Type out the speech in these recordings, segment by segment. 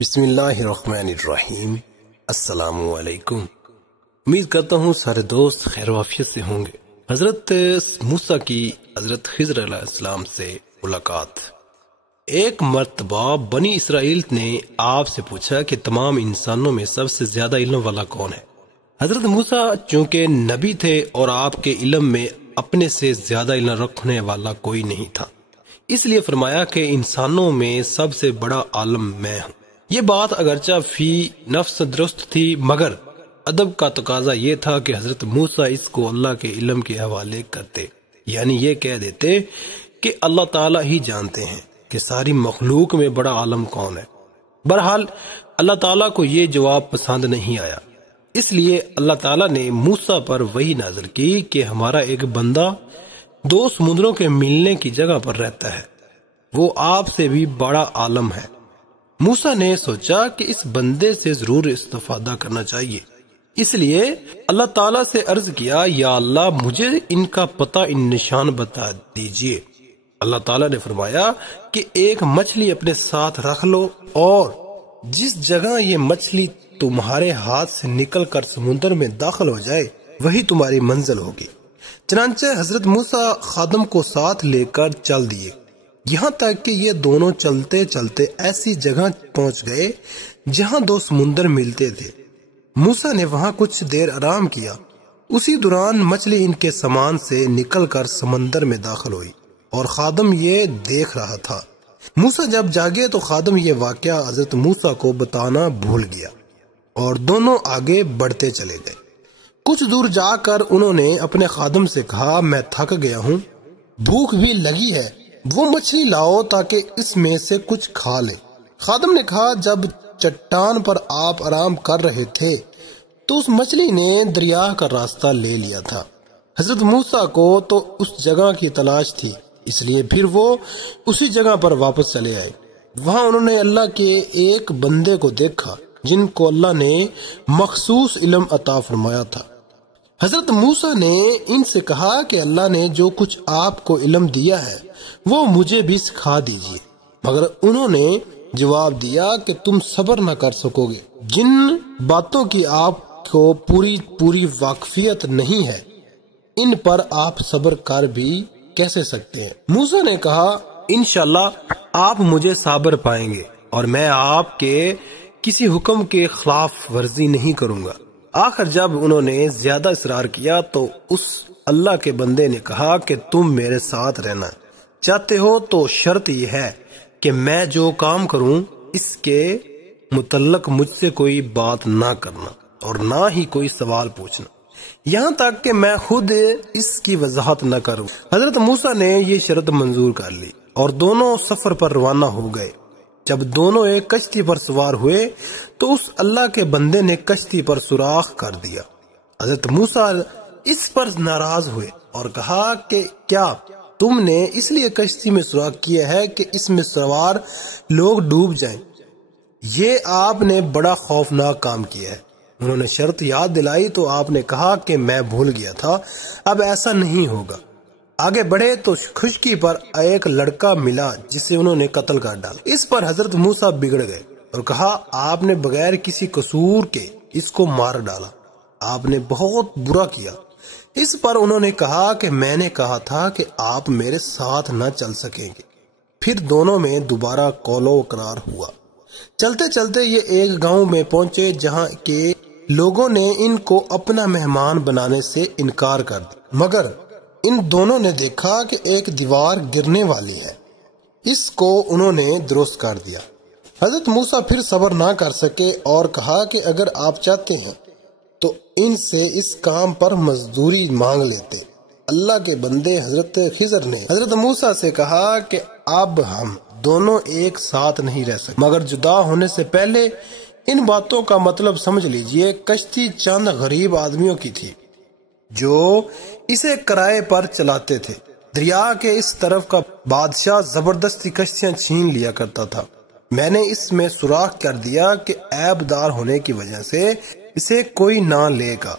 بسم اللہ الرحمن الرحیم۔ السلام علیکم۔ امید کرتا ہوں سارے دوست خیر و عافیت سے ہوں گے۔ حضرت موسیٰ کی حضرت خضر علیہ السلام سے ملاقات۔ ایک مرتبہ بنی اسرائیل نے آپ سے پوچھا کہ تمام انسانوں میں سب سے زیادہ علم والا کون ہے؟ حضرت موسیٰ چونکہ نبی تھے اور آپ کے علم میں اپنے سے زیادہ علم رکھنے والا کوئی نہیں تھا، اس لیے فرمایا کہ انسانوں میں سب سے بڑا عالم میں ہوں۔ یہ بات اگرچہ فی نفس درست تھی، مگر ادب کا تقاضا یہ تھا کہ حضرت موسیٰ اس کو اللہ کے علم کے حوالے کرتے، یعنی یہ کہہ دیتے کہ اللہ تعالیٰ ہی جانتے ہیں کہ ساری مخلوق میں بڑا عالم کون ہے۔ بہرحال اللہ تعالیٰ کو یہ جواب پسند نہیں آیا، اس لیے اللہ تعالیٰ نے موسیٰ پر وحی نازل کی کہ ہمارا ایک بندہ دو سمندروں کے ملنے کی جگہ پر رہتا ہے، وہ آپ سے بھی بڑا عالم ہے۔ موسیٰ نے سوچا کہ اس بندے سے ضرور استفادہ کرنا چاہیے، اس لیے اللہ تعالیٰ سے عرض کیا، یا اللہ مجھے ان کا پتہ ان نشان بتا دیجئے۔ اللہ تعالیٰ نے فرمایا کہ ایک مچھلی اپنے ساتھ رکھ لو، اور جس جگہ یہ مچھلی تمہارے ہاتھ سے نکل کر سمندر میں داخل ہو جائے وہی تمہاری منزل ہوگی۔ چنانچہ حضرت موسیٰ خادم کو ساتھ لے کر چل دیے، یہاں تک کہ یہ دونوں چلتے چلتے ایسی جگہ پہنچ گئے جہاں دو سمندر ملتے تھے۔ موسیٰ نے وہاں کچھ دیر آرام کیا، اسی دوران مچھلی ان کے سامان سے نکل کر سمندر میں داخل ہوئی اور خادم یہ دیکھ رہا تھا۔ موسیٰ جب جاگے تو خادم یہ واقعہ حضرت موسیٰ کو بتانا بھول گیا اور دونوں آگے بڑھتے چلے گئے۔ کچھ دور جا کر انہوں نے اپنے خادم سے کہا، میں تھک گیا ہوں، بھوک بھی لگی ہے، وہ مچھلی لاؤ تاکہ اس میں سے کچھ کھا لے۔ خادم نے کہا، جب چٹان پر آپ آرام کر رہے تھے تو اس مچھلی نے دریا کا راستہ لے لیا تھا۔ حضرت موسیٰ کو تو اس جگہ کی تلاش تھی، اس لیے پھر وہ اسی جگہ پر واپس چلے آئے۔ وہاں انہوں نے اللہ کے ایک بندے کو دیکھا جن کو اللہ نے مخصوص علم عطا فرمایا تھا۔ حضرت موسیٰ نے ان سے کہا کہ اللہ نے جو کچھ آپ کو علم دیا ہے وہ مجھے بھی سکھا دیجیے، مگر انہوں نے جواب دیا کہ تم صبر نہ کر سکو گے، جن باتوں کی آپ کو پوری واقفیت نہیں ہے ان پر آپ صبر کر بھی کیسے سکتے ہیں؟ موسیٰ نے کہا، انشاءاللہ آپ مجھے صابر پائیں گے اور میں آپ کے کسی حکم کے خلاف ورزی نہیں کروں گا۔ آخر جب انہوں نے زیادہ اصرار کیا تو اس اللہ کے بندے نے کہا کہ تم میرے ساتھ رہنا چاہتے ہو تو شرط یہ ہے کہ میں جو کام کروں اس کے متعلق مجھ سے کوئی بات نہ کرنا اور نہ ہی کوئی سوال پوچھنا، یہاں تک کہ میں خود اس کی وضاحت نہ کروں۔ حضرت موسیٰ نے یہ شرط منظور کر لی اور دونوں سفر پر روانہ ہو گئے۔ جب دونوں ایک کشتی پر سوار ہوئے تو اس اللہ کے بندے نے کشتی پر سوراخ کر دیا۔ حضرت موسیٰ اس پر ناراض ہوئے اور کہا کہ کیا تم نے اس لیے کشتی میں سوراخ کیا ہے کہ اس میں سوار لوگ ڈوب جائیں؟ یہ آپ نے بڑا خوفناک کام کیا ہے۔ انہوں نے شرط یاد دلائی تو آپ نے کہا کہ میں بھول گیا تھا، اب ایسا نہیں ہوگا۔ آگے بڑھے تو خشکی پر ایک لڑکا ملا جسے انہوں نے قتل کر ڈالا۔ اس پر حضرت موسیٰ بگڑ گئے اور کہا، آپ نے بغیر کسی قصور کے اس کو مار ڈالا، آپ نے بہت برا کیا۔ اس پر انہوں نے کہا کہ میں نے کہا تھا کہ آپ میرے ساتھ نہ چل سکیں گے۔ پھر دونوں میں دوبارہ قول و اقرار ہوا۔ چلتے چلتے یہ ایک گاؤں میں پہنچے جہاں کے لوگوں نے ان کو اپنا مہمان بنانے سے انکار کر دیا، مگر ان دونوں نے دیکھا کہ ایک دیوار گرنے والی ہے، اس کو انہوں نے درست کر دیا۔ حضرت موسیٰ پھر صبر نہ کر سکے اور کہا کہ اگر آپ چاہتے ہیں تو ان سے اس کام پر مزدوری مانگ لیتے۔ اللہ کے بندے حضرت خضر نے حضرت موسیٰ سے کہا کہ اب ہم دونوں ایک ساتھ نہیں رہ سکتے، مگر جدا ہونے سے پہلے ان باتوں کا مطلب سمجھ لیجئے۔ کشتی چند غریب آدمیوں کی تھی جو اسے کرائے پر چلاتے تھے۔ دریا کے اس طرف کا بادشاہ زبردستی کشتیاں چھین لیا کرتا تھا۔ میں نے اس میں سوراخ کر دیا کہ عیب دار ہونے کی وجہ سے اسے کوئی نہ لے گا۔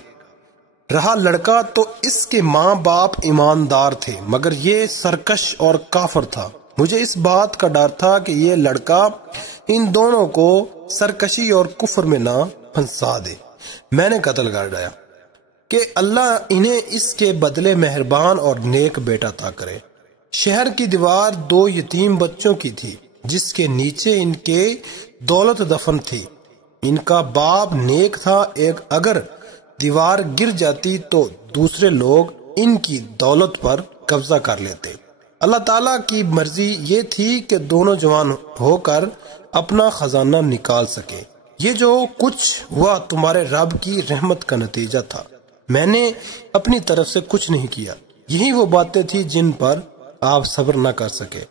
رہا لڑکا تو اس کے ماں باپ ایماندار تھے، مگر یہ سرکش اور کافر تھا۔ مجھے اس بات کا ڈر تھا کہ یہ لڑکا ان دونوں کو سرکشی اور کفر میں نہ پھنسا دے۔ میں نے قتل کر ڈایا کہ اللہ انہیں اس کے بدلے مہربان اور نیک بیٹا عطا کرے۔ شہر کی دیوار 2 یتیم بچوں کی تھی جس کے نیچے ان کے دولت دفن تھی۔ ان کا باپ نیک تھا، اگر دیوار گر جاتی تو دوسرے لوگ ان کی دولت پر قبضہ کر لیتے۔ اللہ تعالیٰ کی مرضی یہ تھی کہ دونوں جوان ہو کر اپنا خزانہ نکال سکے۔ یہ جو کچھ ہوا تمہارے رب کی رحمت کا نتیجہ تھا، میں نے اپنی طرف سے کچھ نہیں کیا۔ یہی وہ باتیں تھی جن پر آپ صبر نہ کر سکے۔